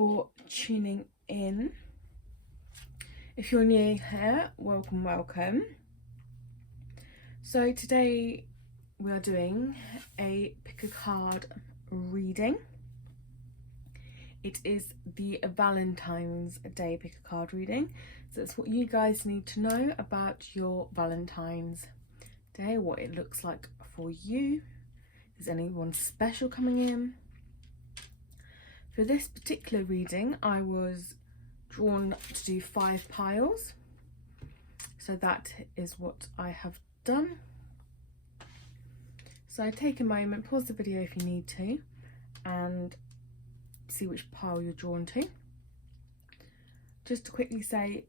for tuning in. If you're new here, welcome. So today we are doing a pick a card reading. It is the Valentine's Day pick a card reading. So it's what you guys need to know about your Valentine's Day, what it looks like for you. Is anyone special coming in? For this particular reading, I was drawn to do 5 piles. So that is what I have done. So take a moment, pause the video if you need to, and see which pile you're drawn to. Just to quickly say,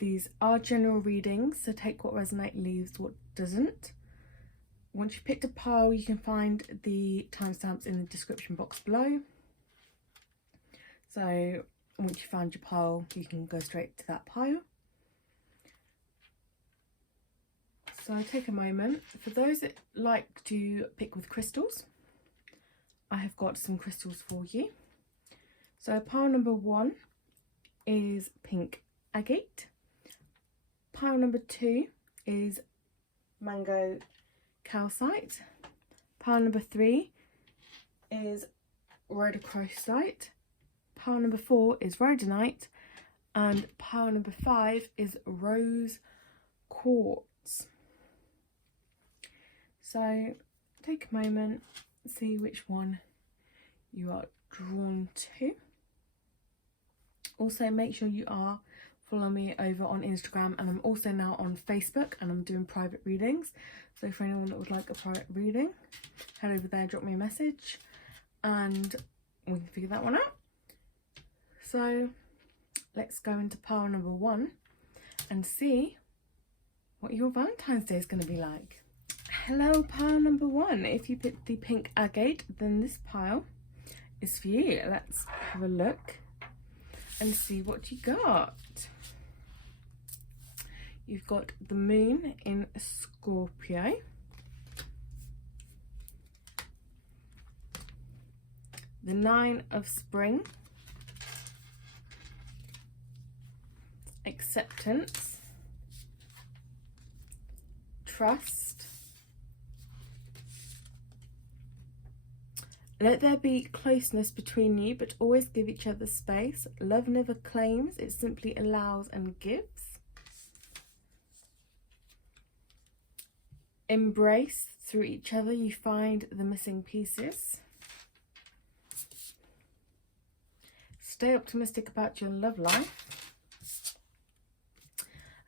these are general readings, so take what resonates, leaves what doesn't. Once you've picked a pile, you can find the timestamps in the description box below. So once you found your pile, you can go straight to that pile. So take a moment. For those that like to pick with crystals, I have got some crystals for you. So pile number 1 is pink agate. Pile number 2 is mango calcite. Pile number 3 is rhodochrosite. Pile number 4 is rhodonite, and pile number 5 is rose quartz. So take a moment, see which one you are drawn to. Also make sure you are following me over on Instagram, and I'm also now on Facebook and I'm doing private readings. So for anyone that would like a private reading, head over there, drop me a message and we can figure that one out. So let's go into pile number 1 and see what your Valentine's Day is going to be like. Hello, pile number 1. If you picked the pink agate, then this pile is for you. Let's have a look and see what you got. You've got the moon in Scorpio. The 9 of spring. Acceptance. Trust. Let there be closeness between you, but always give each other space. Love never claims, it simply allows and gives. Embrace, through each other you find the missing pieces. Stay optimistic about your love life.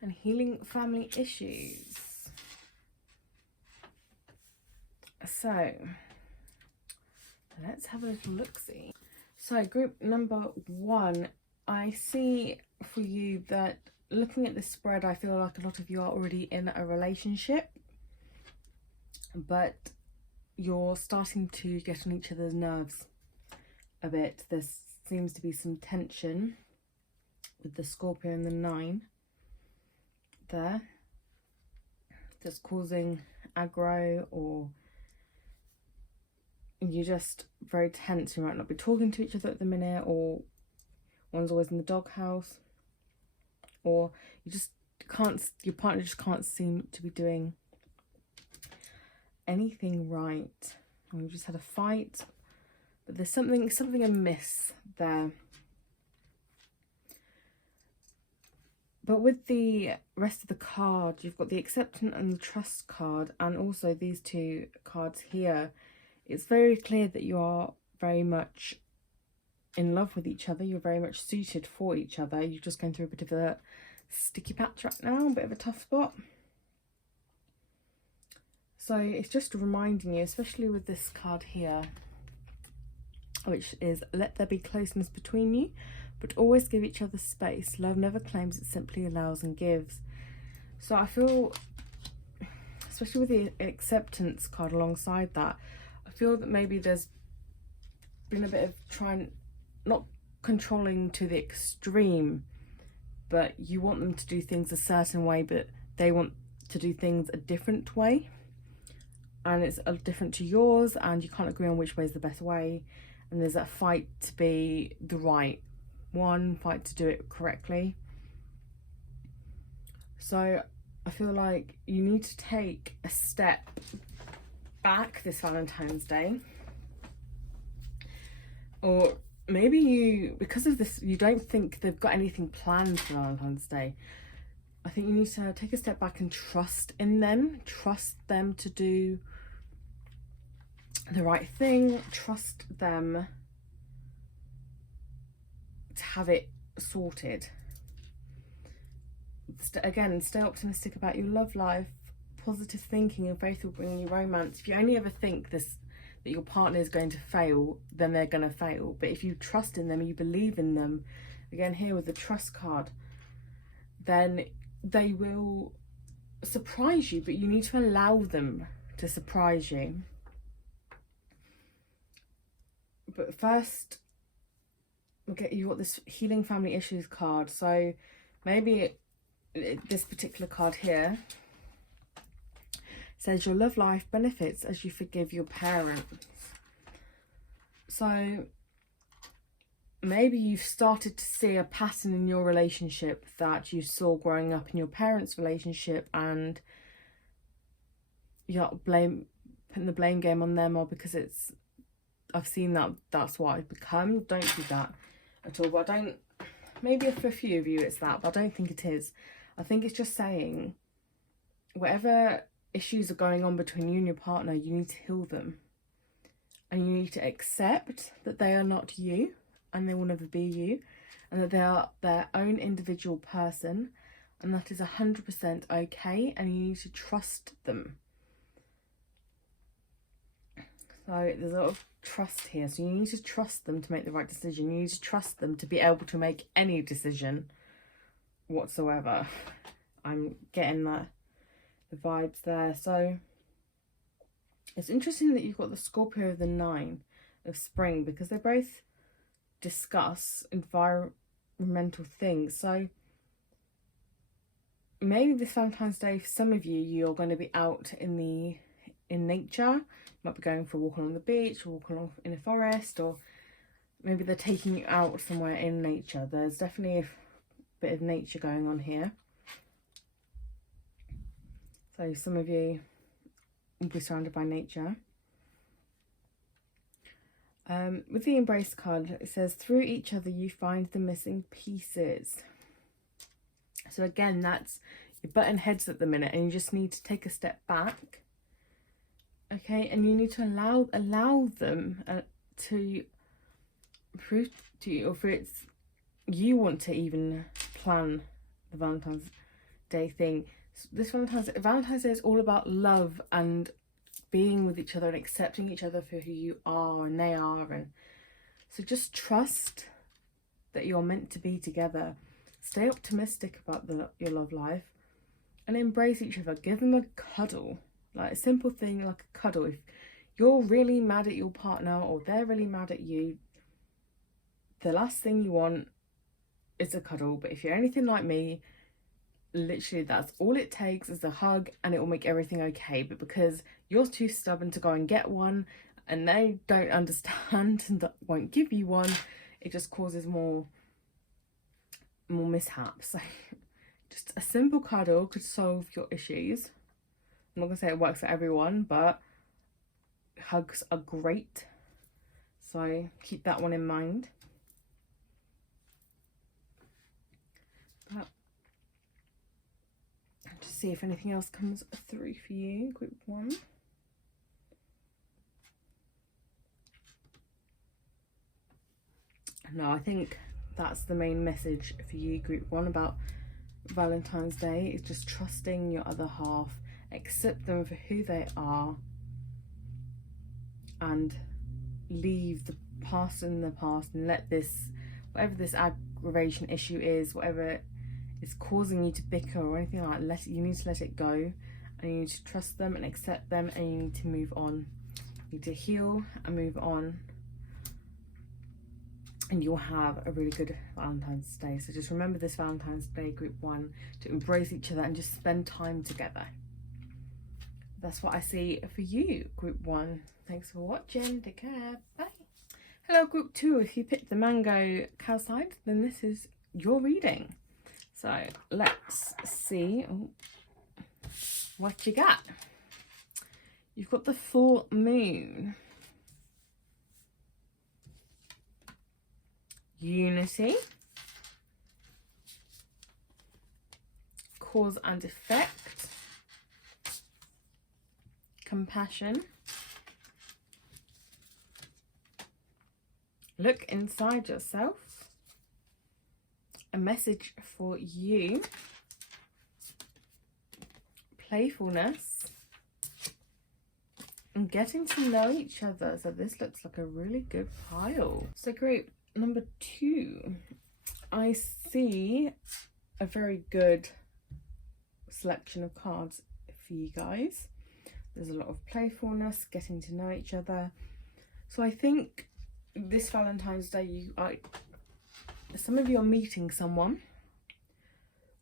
And healing family issues. So let's have a little look-see. So group number 1, I see for you that looking at this spread, I feel like a lot of you are already in a relationship, but you're starting to get on each other's nerves a bit. There seems to be some tension with the Scorpio and the 9 there that's causing aggro, or you're just very tense. You might not be talking to each other at the minute, or one's always in the doghouse, or you just can't, your partner just can't seem to be doing anything right, or you just had a fight, but there's something amiss there. But with the rest of the card, you've got the acceptance and the trust card, and also these 2 cards here. It's very clear that you are very much in love with each other. You're very much suited for each other. You're just going through a bit of a sticky patch right now, a bit of a tough spot. So it's just reminding you, especially with this card here, which is let there be closeness between you, but always give each other space. Love never claims, it simply allows and gives. So I feel, especially with the acceptance card alongside that, I feel that maybe there's been a bit of not controlling to the extreme, but you want them to do things a certain way, but they want to do things a different way. And it's different to yours, and you can't agree on which way is the best way. and there's that fight to be the right one, fight to do it correctly. So I feel like you need to take a step back this Valentine's Day, or maybe you, because of this, you don't think they've got anything planned for Valentine's Day. I think you need to take a step back and trust in them, trust them to do the right thing, trust them to have it sorted. Again, stay optimistic about your love life. Positive thinking and faith will bring you romance. If you only ever think that your partner is going to fail, then they're going to fail. But if you trust in them, you believe in them, again here with the trust card, then they will surprise you, but you need to allow them to surprise you. But first, you got this healing family issues card. So maybe this particular card here says your love life benefits as you forgive your parents. So maybe you've started to see a pattern in your relationship that you saw growing up in your parents' relationship, and you're putting the blame game on them, or because I've seen that's what I've become. Don't do that at all. But I don't, maybe for a few of you it's that, but I don't think it is. I think it's just saying whatever issues are going on between you and your partner, you need to heal them. And you need to accept that they are not you, and they will never be you, and that they are their own individual person, and that is 100% okay, and you need to trust them. So there's a lot of trust here. So you need to trust them to make the right decision. You need to trust them to be able to make any decision whatsoever. I'm getting the vibes there. So it's interesting that you've got the Scorpio of the 9 of spring, because they both discuss environmental things. So maybe this Valentine's Day, for some of you, you're going to be out in nature. You might be going for a walk along the beach, or walk along in a forest, or maybe they're taking you out somewhere in nature. There's definitely a bit of nature going on here. So some of you will be surrounded by nature. With the Embrace card, it says, through each other you find the missing pieces. So again, that's your button heads at the minute, and you just need to take a step back. Okay, and you need to allow them to prove to you, or if you want to even plan the Valentine's Day thing. This Valentine's Day is all about love and being with each other and accepting each other for who you are and they are. And so just trust that you're meant to be together. Stay optimistic about your love life, and embrace each other. Give them a cuddle, like a simple thing like a cuddle. If you're really mad at your partner, or they're really mad at you, the last thing you want is a cuddle. But if you're anything like me, literally that's all it takes is a hug, and it will make everything okay. But because you're too stubborn to go and get one, and they don't understand and won't give you one, it just causes more mishaps. So just a simple cuddle could solve your issues. I'm not gonna say it works for everyone, but hugs are great, so keep that one in mind. But just see if anything else comes through for you, group 1. No, I think that's the main message for you, group 1, about Valentine's Day, is just trusting your other half, accept them for who they are, and leave the past in the past, and let this, whatever this aggravation issue is, whatever is causing you to bicker or anything like that, you need to let it go, and you need to trust them and accept them, and you need to move on. You need to heal and move on, and you'll have a really good Valentine's Day. So just remember this Valentine's Day, group 1, to embrace each other and just spend time together. That's what I see for you, group 1. Thanks for watching. Take care. Bye. Hello group 2, if you picked the mango cow side, then this is your reading. So let's see what you got. You've got the full moon, unity, cause and effect, compassion, look inside yourself, a message for you, playfulness, and getting to know each other. So this looks like a really good pile. So group number 2, I see a very good selection of cards for you guys. There's a lot of playfulness, getting to know each other. So I think this Valentine's Day, some of you are meeting someone,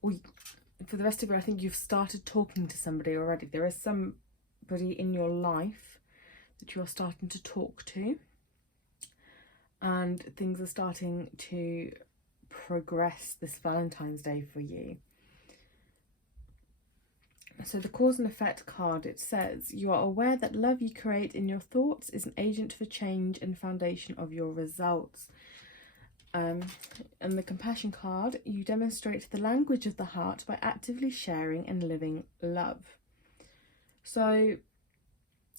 or for the rest of you, I think you've started talking to somebody already. There is somebody in your life that you're starting to talk to, and things are starting to progress this Valentine's Day for you. So the cause and effect card, it says, you are aware that love you create in your thoughts is an agent for change and foundation of your results. And the compassion card, you demonstrate the language of the heart by actively sharing and living love. So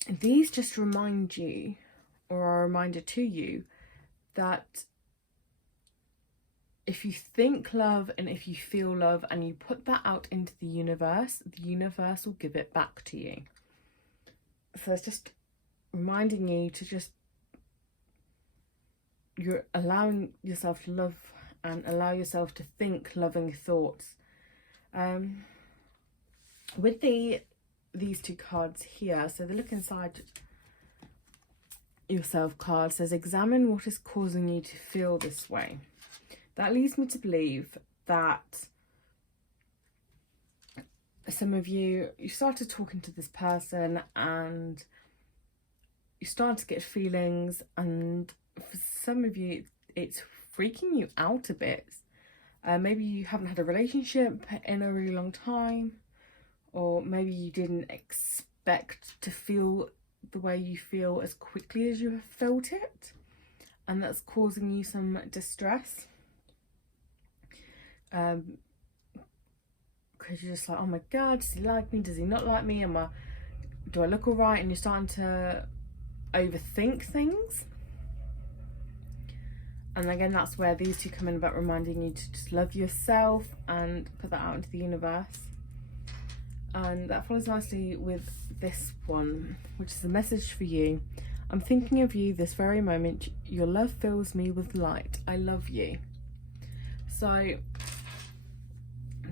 these just remind you, or are a reminder to you, that if you think love and if you feel love and you put that out into the universe will give it back to you. So it's just reminding you to you're allowing yourself to love and allow yourself to think loving thoughts. With these 2 cards here, so the look inside yourself card says, examine what is causing you to feel this way. That leads me to believe that some of you started talking to this person and you started to get feelings, and for some of you it's freaking you out a bit. Maybe you haven't had a relationship in a really long time, or maybe you didn't expect to feel the way you feel as quickly as you have felt it, and that's causing you some distress. Because you're just like, oh my god, does he like me, does he not like me, do I look all right? And you're starting to overthink things. And again, that's where these 2 come in, about reminding you to just love yourself and put that out into the universe. And that follows nicely with this one, which is a message for you. I'm thinking of you this very moment. Your love fills me with light. I love you. So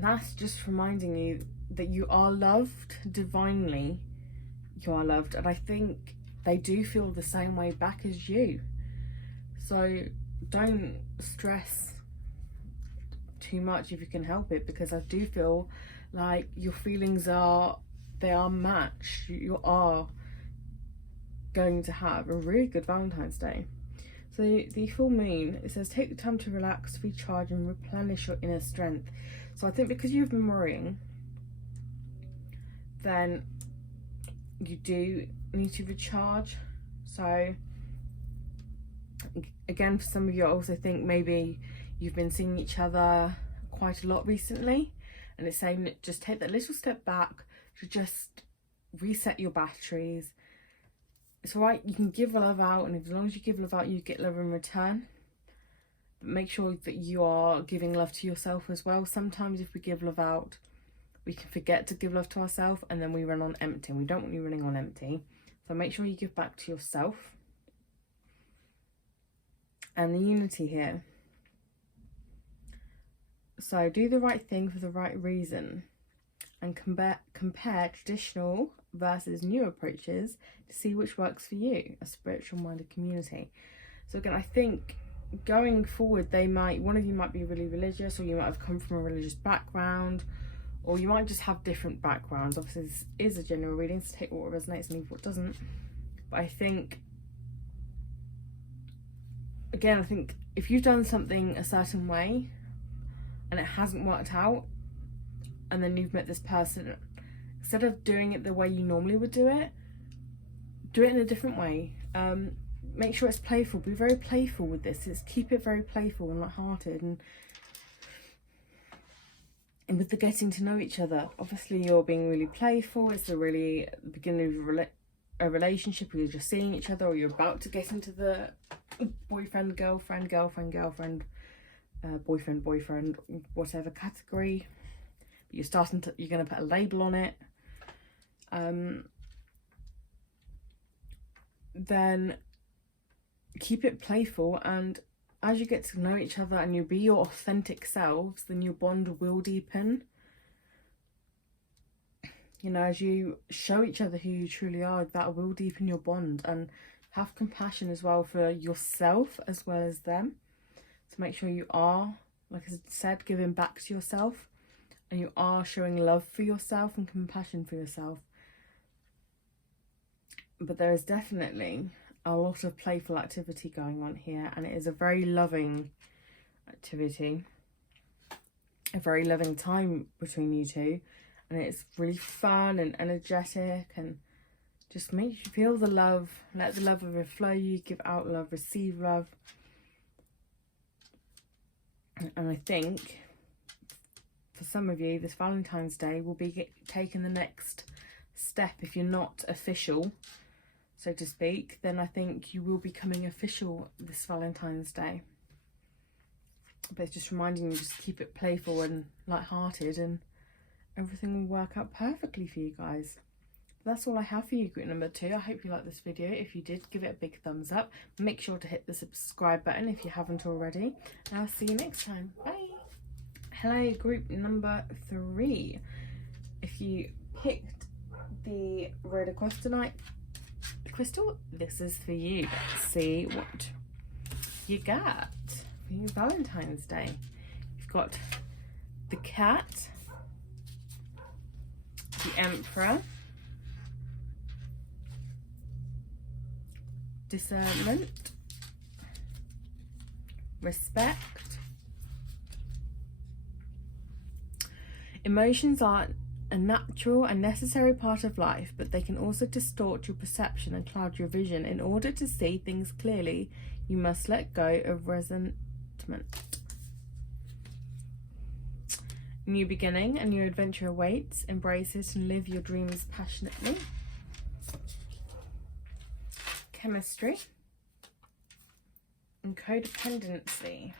that's just reminding you that you are loved divinely. You are loved, and I think they do feel the same way back as you. So don't stress too much if you can help it, because I do feel like your feelings are matched. You are going to have a really good Valentine's Day. So the full moon, it says, take the time to relax, recharge and replenish your inner strength. So I think because you've been worrying, then you do need to recharge. So again, for some of you, I also think maybe you've been seeing each other quite a lot recently, and it's saying that just take that little step back to just reset your batteries. It's all right, you can give love out, and as long as you give love out, you get love in return. But make sure that you are giving love to yourself as well. Sometimes if we give love out, we can forget to give love to ourselves, and then we run on empty. We don't want you running on empty. So make sure you give back to yourself. And the unity here. So do the right thing for the right reason, and compare traditional versus new approaches to see which works for you, a spiritual minded community. So again, I think going forward, one of you might be really religious, or you might have come from a religious background, or you might just have different backgrounds. Obviously this is a general reading, so take what resonates and leave what doesn't. But I think again, I think if you've done something a certain way and it hasn't worked out, and then you've met this person, instead of doing it the way you normally would do it in a different way. Make sure it's playful. Be very playful with this. Keep it very playful and light-hearted, and with the getting to know each other. Obviously, you're being really playful. It's the beginning of a relationship, where you're just seeing each other, or you're about to get into the boyfriend, girlfriend, boyfriend, whatever category. You're going to put a label on it. Then keep it playful, and as you get to know each other and you be your authentic selves, then your bond will deepen. You know, as you show each other who you truly are, that will deepen your bond. And have compassion as well for yourself as well as them. So make sure you are, like I said, giving back to yourself, and you are showing love for yourself and compassion for yourself. But there is definitely a lot of playful activity going on here, and it is a very loving activity, a very loving time between you two, and it's really fun and energetic, and just makes you feel the love. Let the love overflow you. Give out love, receive love. And I think for some of you, this Valentine's Day will be taking the next step. If you're not official, so to speak, then I think you will be becoming official this Valentine's Day. But it's just reminding you, just keep it playful and light-hearted, and everything will work out perfectly for you guys. That's all I have for you, group number 2. I hope you liked this video. If you did, give it a big thumbs up. Make sure to hit the subscribe button if you haven't already. And I'll see you next time. Bye. Hello, group number 3. If you picked the Rhoda Crystalite crystal, this is for you. Let's see what you got for your Valentine's Day. You've got the cat, the emperor, discernment, respect. Emotions are a natural and necessary part of life, but they can also distort your perception and cloud your vision. In order to see things clearly, you must let go of resentment. New beginning, and your adventure awaits. Embrace it and live your dreams passionately. Chemistry and codependency.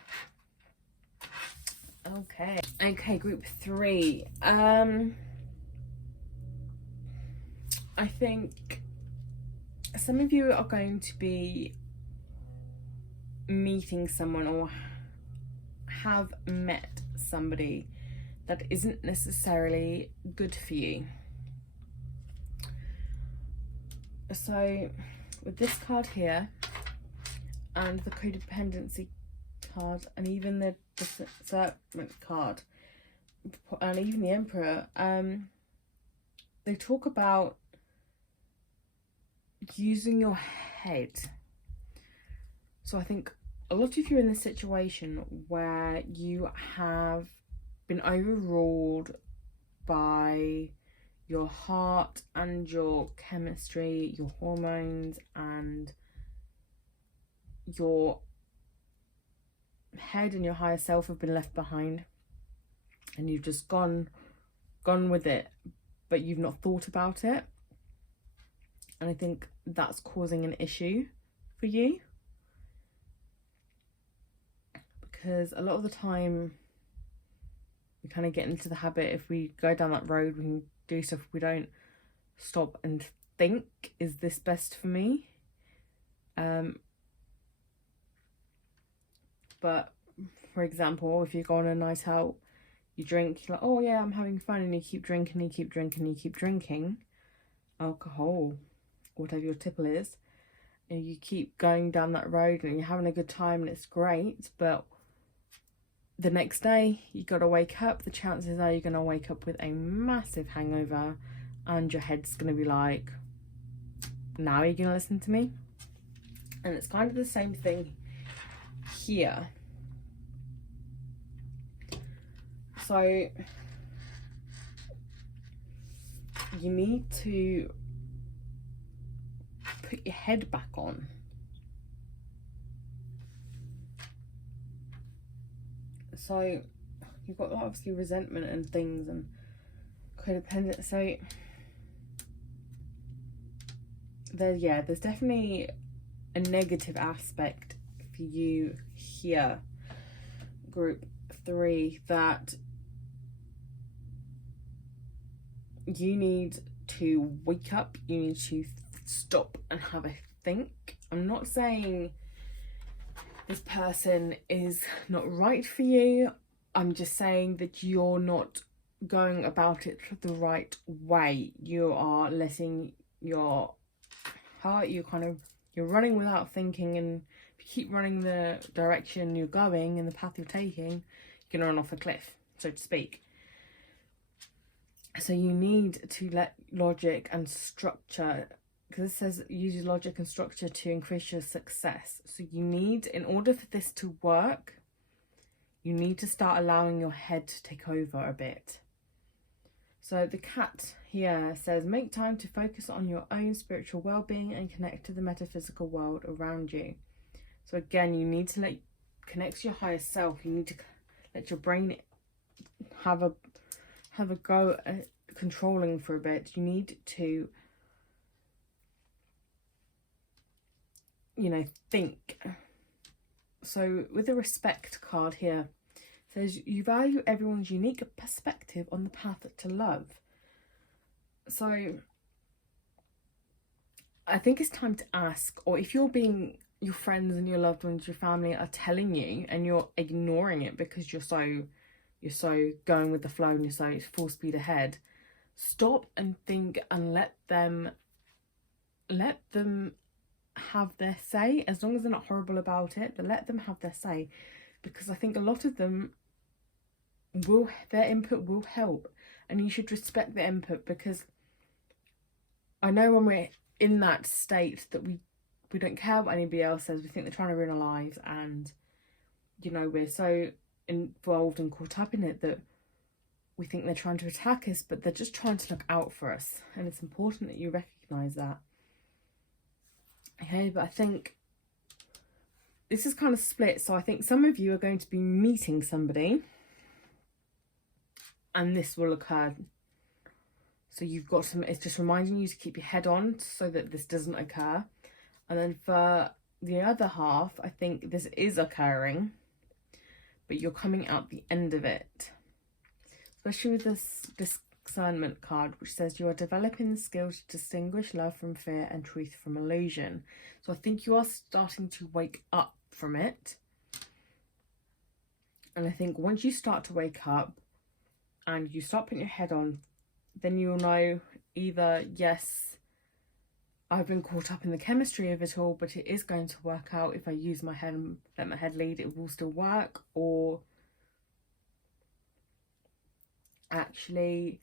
Okay, group 3. I think some of you are going to be meeting someone, or have met somebody that isn't necessarily good for you. So with this card here, and the codependency card, and even the discernment card, and even the emperor, they talk about using your head. So I think a lot of you are in this situation where you have been overruled by your heart and your chemistry, your hormones, and your head and your higher self have been left behind, and you've just gone with it, but you've not thought about it. And I think that's causing an issue for you, because a lot of the time we kind of get into the habit, if we go down that road, we can do stuff, we don't stop and think, is this best for me? But for example, if you go on a night out, you drink, you're like, oh yeah, I'm having fun, and you keep drinking alcohol, whatever your tipple is, and you keep going down that road and you're having a good time and it's great, but the next day you got to wake up, the chances are you're going to wake up with a massive hangover, and your head's going to be like, now you're going to listen to me? And it's kind of the same thing here. So you need to put your head back on. So you've got obviously resentment and things and codependent. So there's definitely a negative aspect for you here, group 3, that you need to wake up, you need to stop and have a think. I'm not saying this person is not right for you. I'm just saying that you're not going about it the right way. You are letting your heart, you're running without thinking, and if you keep running the direction you're going and the path you're taking, you're going to run off a cliff, so to speak. So you need to let logic and structure, because it says use logic and structure to increase your success. So you need, in order for this to work, you need to start allowing your head to take over a bit. So the cat here says, make time to focus on your own spiritual well-being and connect to the metaphysical world around you. So again, you need to connect to your higher self. You need to let your brain have a go at controlling for a bit. You need to, think. So with the respect card here, it says you value everyone's unique perspective on the path to love. So I think it's time to ask, or if your friends and your loved ones, your family are telling you and you're ignoring it because you're so going with the flow and you're so full speed ahead, stop and think and let them have their say, as long as they're not horrible about it, but let them have their say, because I think a lot of them their input will help, and you should respect their input, because I know when we're in that state that we don't care what anybody else says, we think they're trying to ruin our lives, and we're so involved and caught up in it that we think they're trying to attack us, but they're just trying to look out for us, and it's important that you recognize that. Okay, but I think this is kind of split. So I think some of you are going to be meeting somebody and this will occur. So you've got it's just reminding you to keep your head on so that this doesn't occur. And then for the other half, I think this is occurring, but you're coming out the end of it. Especially with this discernment card, which says you are developing the skill to distinguish love from fear and truth from illusion. So I think you are starting to wake up from it. And I think once you start to wake up and you start putting your head on, then you'll know either, yes, I've been caught up in the chemistry of it all, but it is going to work out. If I use my head and let my head lead, it will still work. Or actually,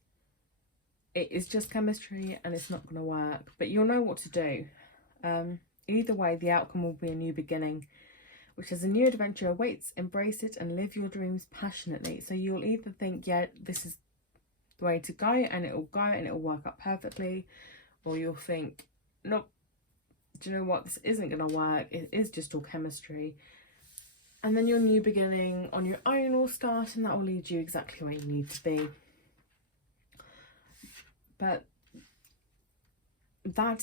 it is just chemistry and it's not going to work, but you'll know what to do. Either way, the outcome will be a new beginning, which is a new adventure awaits. Embrace it and live your dreams passionately. So you'll either think, yeah, this is the way to go, and it will work out perfectly, or you'll think, nope, do you know what, this isn't going to work, it is just all chemistry. And then your new beginning on your own will start, and that will lead you exactly where you need to be. But that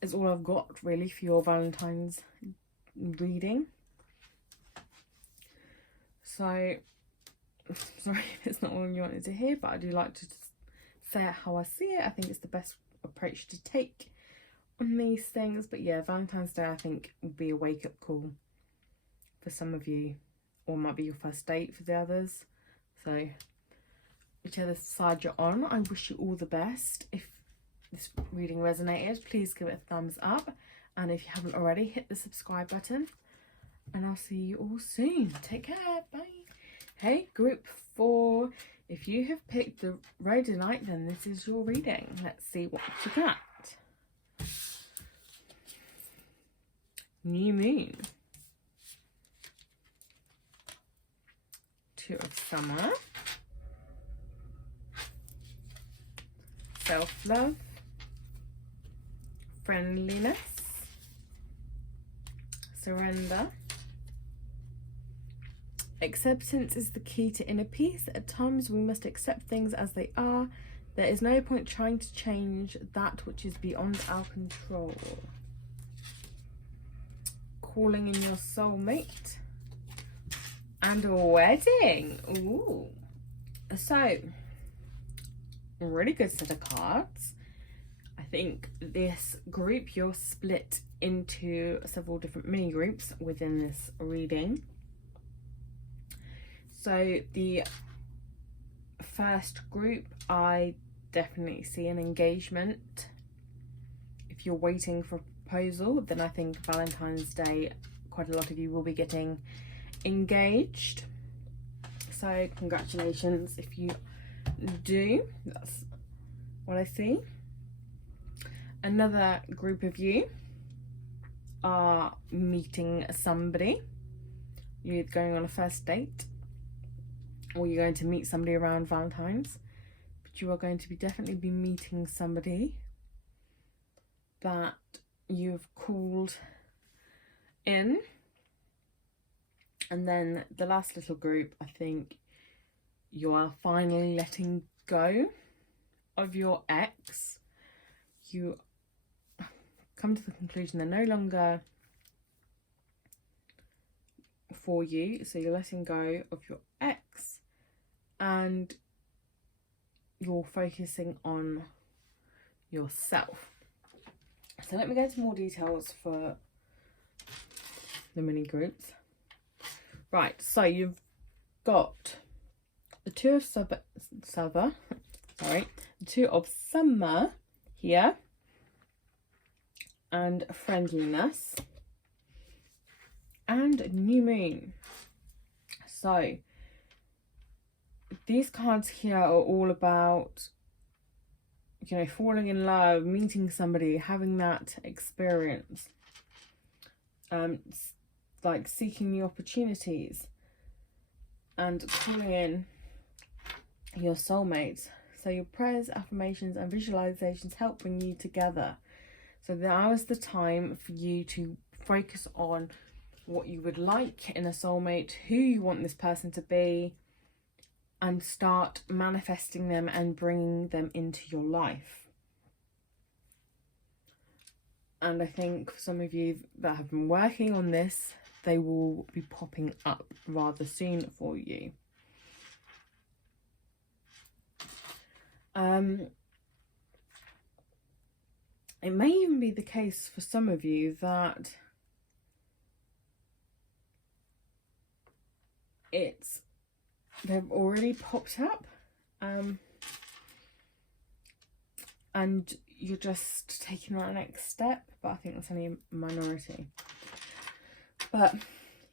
is all I've got really for your Valentine's reading. So, sorry if it's not what you wanted to hear, but I do like to say it how I see it. I think it's the best approach to take on these things. But yeah, Valentine's Day I think will be a wake-up call for some of you, or might be your first date for the others. So whichever side you're on, I wish you all the best. If this reading resonated, please give it a thumbs up, and if you haven't already, hit the subscribe button, and I'll see you all soon. Take care, bye. Hey, group 4, if you have picked the rhodonite, then this is your reading. Let's see what you got. New moon. Two of Summer. Self-love. Friendliness. Surrender. Acceptance is the key to inner peace. At times we must accept things as they are. There is no point trying to change that which is beyond our control. Calling in your soulmate. And a wedding. Ooh. So, a really good set of cards. I think this group, you're split into several different mini groups within this reading. So the first group, I definitely see an engagement. If you're waiting for a proposal, then I think Valentine's Day, quite a lot of you will be getting engaged. So congratulations if you do. That's what I see. Another group of you are meeting somebody. You're going on a first date, or you're going to meet somebody around Valentine's, but you are going to definitely be meeting somebody that you've called in. And then the last little group, I think you are finally letting go of your ex. You come to the conclusion they're no longer for you, so you're letting go of your ex and you're focusing on yourself. So let me go into more details for the mini groups. Right, so you've got the Two of the Two of Summer here, and Friendliness, and New Moon. So these cards here are all about, you know, falling in love, meeting somebody, having that experience, like seeking new opportunities and calling in your soulmates. So your prayers, affirmations and visualizations help bring you together. So now is the time for you to focus on what you would like in a soulmate, who you want this person to be, and start manifesting them and bringing them into your life. And I think for some of you that have been working on this, they will be popping up rather soon for you. It may even be the case for some of you that they've already popped up, and you're just taking that next step, but I think that's only a minority. But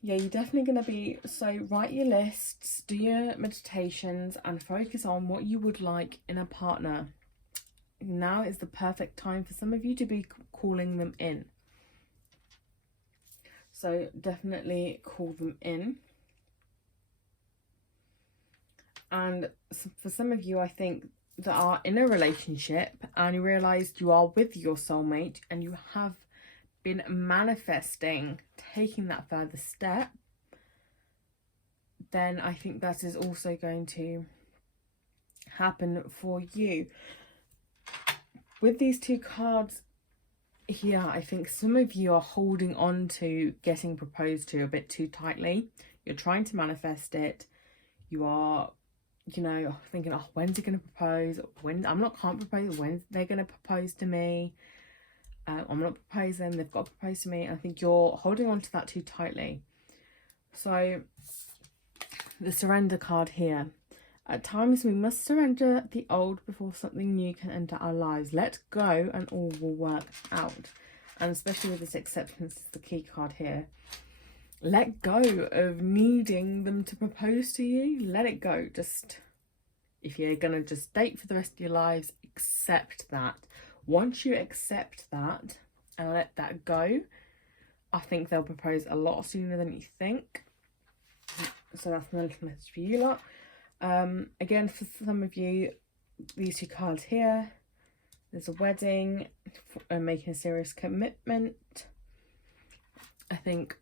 yeah, you're definitely going to be, so write your lists, do your meditations and focus on what you would like in a partner. Now is the perfect time for some of you to be calling them in. So definitely call them in. And for some of you, I think, that are in a relationship and you realised you are with your soulmate and you have been manifesting taking that further step, then I think that is also going to happen for you. With these two cards here, I think some of you are holding on to getting proposed to a bit too tightly. You're trying to manifest it. You are, you know, thinking, oh, when's he going to propose? Can't propose. When they're going to propose to me? I'm not proposing. They've got to propose to me. And I think you're holding on to that too tightly. So the surrender card here. At times we must surrender the old before something new can enter our lives. Let go and all will work out. And especially with this acceptance is the key card here. Let go of needing them to propose to you. Let it go. Just, if you're going to just date for the rest of your lives, accept that. Once you accept that and let that go, I think they'll propose a lot sooner than you think. So that's my little message for you lot. Again, for some of you, these 2 cards here, there's a wedding, making a serious commitment. I think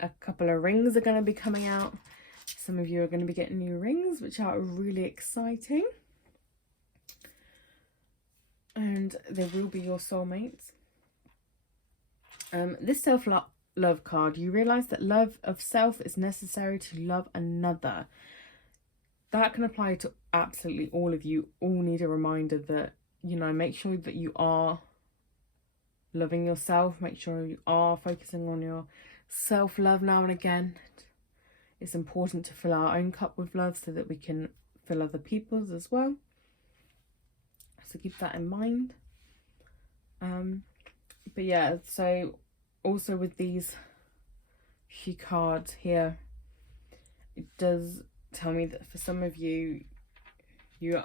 a couple of rings are going to be coming out. Some of you are going to be getting new rings, which are really exciting. And they will be your soulmates. This self-love card, you realise that love of self is necessary to love another. That can apply to absolutely all of you. All need a reminder that, you know, make sure that you are loving yourself. Make sure you are focusing on your self-love now and again. It's important to fill our own cup with love so that we can fill other people's as well. So keep that in mind. But yeah, so also with these few cards here, it does tell me that for some of you, you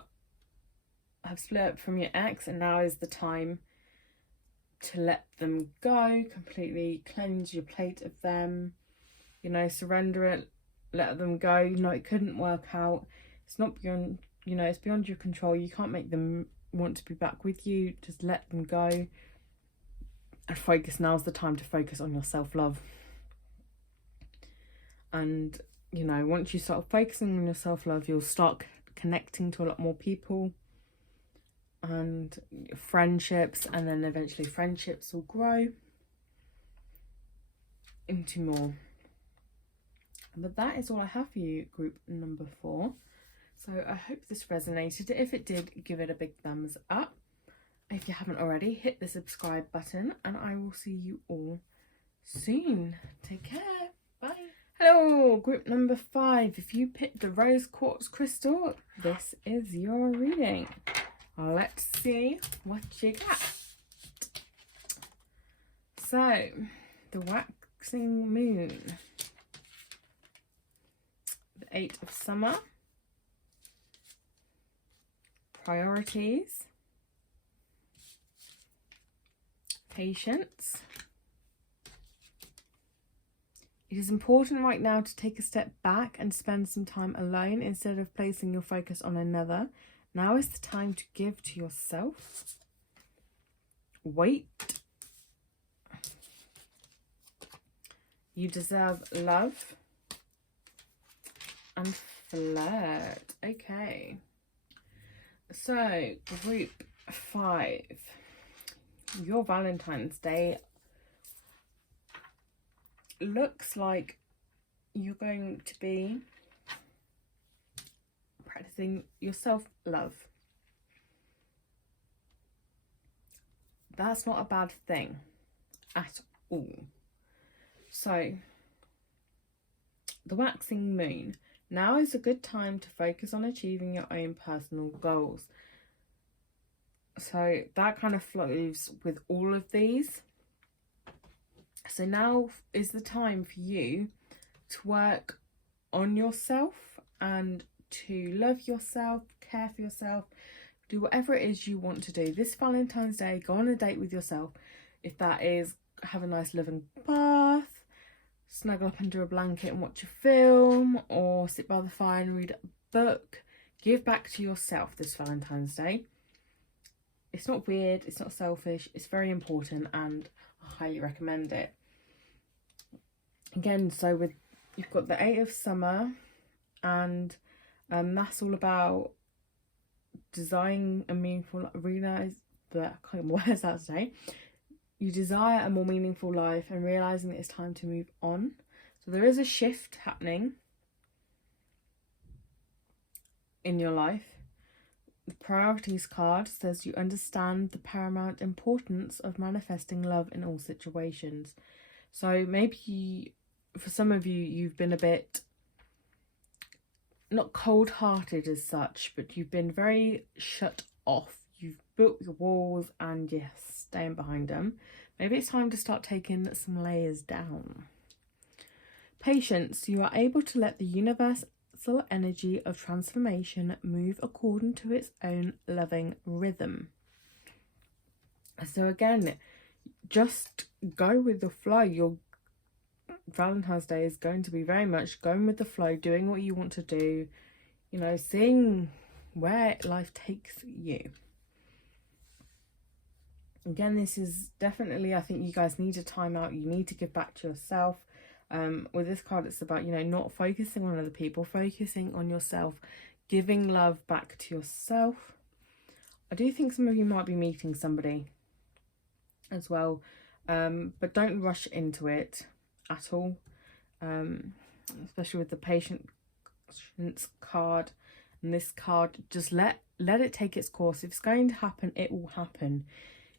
have split up from your ex, and now is the time to let them go completely. Cleanse your plate of them, you know, surrender it, let them go. You know, it couldn't work out. It's not beyond, you know, it's beyond your control. You can't make them want to be back with you. Just let them go and focus. Now's the time to focus on your self-love. And, you know, once you start focusing on your self-love, you'll start connecting to a lot more people and friendships, and then eventually friendships will grow into more. But that is all I have for you, group number 4. So I hope this resonated. If it did, give it a big thumbs up. If you haven't already, hit the subscribe button, and I will see you all soon. Take care. Bye. Hello, group number 5. If you picked the rose quartz crystal, this is your reading. Let's see what you got. So, the waxing moon, the 8 of summer, priorities, patience. It is important right now to take a step back and spend some time alone instead of placing your focus on another. Now is the time to give to yourself. Wait. You deserve love. And flirt. Okay. So, group 5. Your Valentine's Day looks like you're going to be practicing your self-love. That's not a bad thing at all. So, the waxing moon. Now is a good time to focus on achieving your own personal goals. So that kind of flows with all of these. So now is the time for you to work on yourself and to love yourself, care for yourself, do whatever it is you want to do. This Valentine's Day, go on a date with yourself. If that is, have a nice loving bath, snuggle up under a blanket and watch a film, or sit by the fire and read a book. Give back to yourself this Valentine's Day. It's not weird, it's not selfish, it's very important, and I highly recommend it. Again, so you've got the 8 of summer, and that's all about designing a meaningful, realize that I can't get my words out today. You desire a more meaningful life and realizing that it's time to move on. So there is a shift happening in your life. The priorities card says you understand the paramount importance of manifesting love in all situations. So maybe for some of you, you've been a bit, not cold-hearted as such, but you've been very shut off. You've built your walls and you're staying behind them. Maybe it's time to start taking some layers down. Patience. You are able to let the universal energy of transformation move according to its own loving rhythm. So again, just go with the flow. You're Valentine's Day is going to be very much going with the flow, doing what you want to do, you know, seeing where life takes you. Again, this is definitely, I think you guys need a time out. You need to give back to yourself. With this card, it's about, you know, not focusing on other people, focusing on yourself, giving love back to yourself. I do think some of you might be meeting somebody as well, but don't rush into it at all, especially with the patience card and this card. Just let it take its course. If it's going to happen, it will happen.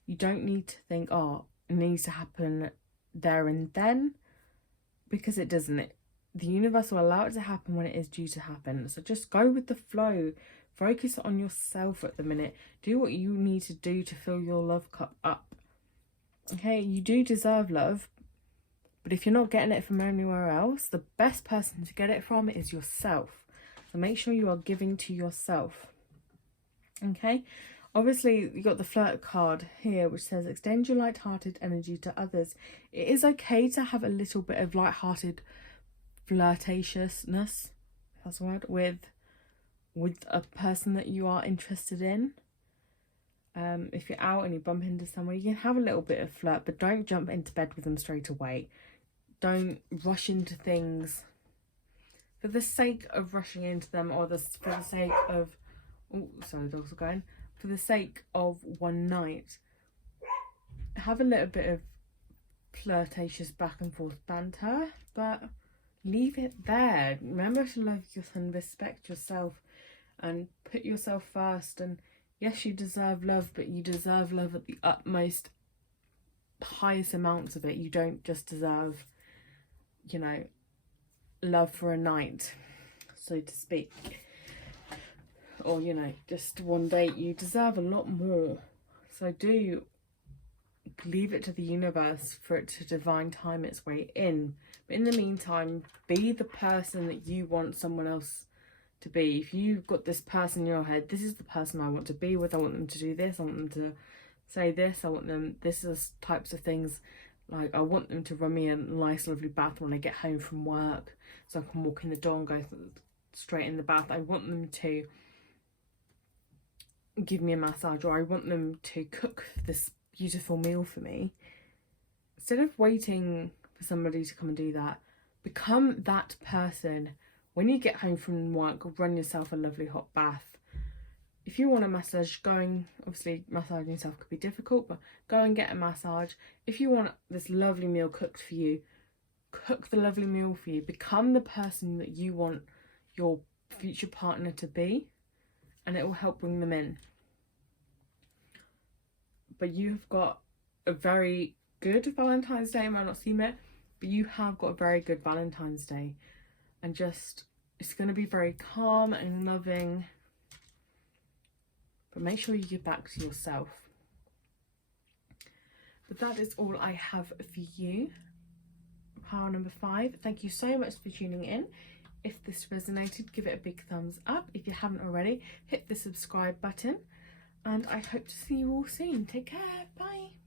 You don't need to think, oh, it needs to happen there and then, because it doesn't. The universe will allow it to happen when it is due to happen. So just go with the flow. Focus on yourself at the minute. Do what you need to do to fill your love cup up. Okay, you do deserve love, but if you're not getting it from anywhere else, the best person to get it from is yourself. So make sure you are giving to yourself. Okay, obviously you got the flirt card here, which says extend your light-hearted energy to others. It is okay to have a little bit of light-hearted flirtatiousness, if that's the word, with a person that you are interested in. If you're out and you bump into someone, you can have a little bit of flirt, but don't jump into bed with them straight away. Don't rush into things for the sake of rushing into them, or for the sake of, oh, sorry, the dogs are going, for the sake of one night. Have a little bit of flirtatious back and forth banter, but leave it there. Remember to love yourself and respect yourself and put yourself first. And yes, you deserve love, but you deserve love at the utmost, highest amounts of it. You don't just deserve, you know, love for a night, so to speak, or, you know, just one date. You deserve a lot more. So do leave it to the universe for it to divine time its way in. But in the meantime, be the person that you want someone else to be. If you've got this person in your head, this is the person I want to be with, I want them to do this, I want them to say this, I want them, this is types of things, like I want them to run me a nice lovely bath when I get home from work, so I can walk in the door and go straight in the bath. I want them to give me a massage, or I want them to cook this beautiful meal for me. Instead of waiting for somebody to come and do that, become that person. When you get home from work, run yourself a lovely hot bath. If you want a massage, obviously massaging yourself could be difficult, but go and get a massage. If you want this lovely meal cooked for you, cook the lovely meal for you. Become the person that you want your future partner to be, and it will help bring them in. But you've got a very good Valentine's Day. I might not seem it, but you have got a very good Valentine's Day. And just, it's going to be very calm and loving. But make sure you give back to yourself. But that is all I have for you. Pile number 5. Thank you so much for tuning in. If this resonated, give it a big thumbs up. If you haven't already, hit the subscribe button. And I hope to see you all soon. Take care. Bye.